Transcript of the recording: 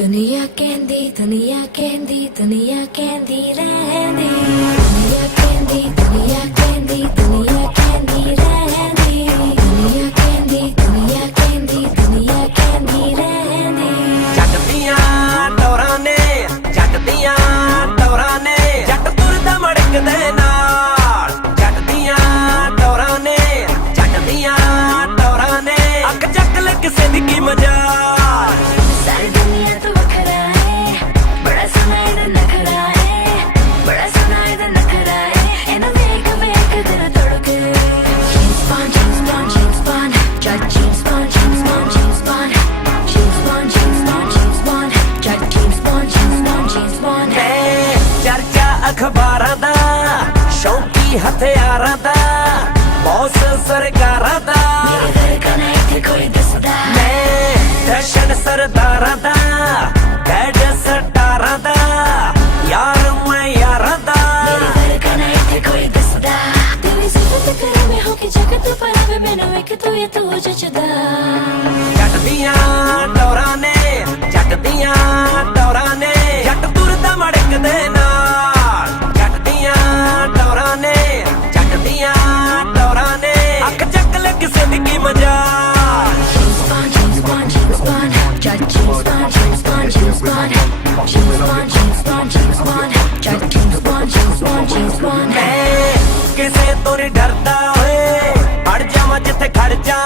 दुनिया कहंदी दुनिया कहंदी दुनिया कहंदी रहंदी दुनिया कहंदी दुनिया कहंदी दुनिया कहंदी रहंदी दुनिया कहंदी दुनिया कहंदी दुनिया कहंदी रहंदी जट दियां टौरां ने जट दियां टौरां ने जट तुरदा मड़कदे नाल जट दियां टौरां ने जट दियां टौरां ने अख चक ले किसे दी की मजाल सारी दुनिया तो वखरा है बड़ा सोना इधर नखरा है बड़ा सोना इधर नखरा है एना वेख वेख दिल धड़के James Bond James Bond James Bond Jack James Bond James Bond James Bond James Bond James Bond James Bond Jack James Bond James Bond James Bond चर्चा अखबारां दा शौकी हथियारां दा बॉस सरकारां दा मेरे घर का ना इत्थे कोई दसदा फैशन सरदारां दा बैड सटारां दा यार मैं यारां दा मेरे घर का ना इत्थे कोई दसदा तेरी सिफत करे मैं हो के जगत पर आवे मैनू वेख तू ये तू जचदा जट दियां टौरां ने जट दियां टौरां ने जट तुरदा मड़कदे नाल जट दियां टौरां ने जट दियां टौरां ने अख चक ले किसे दी की मजाल James Bond James Bond James Bond Jack James Bond James Bond James Bond James Bond James Bond James Bond Jack James Bond James Bond James Bond ਕਿਸੇ ਤੋਂ ਨੀ ਡਰਦਾ ਓਏ ਅੜ ਜਾਵਾਂ ਜਿੱਥੇ ਖੜ ਜਾ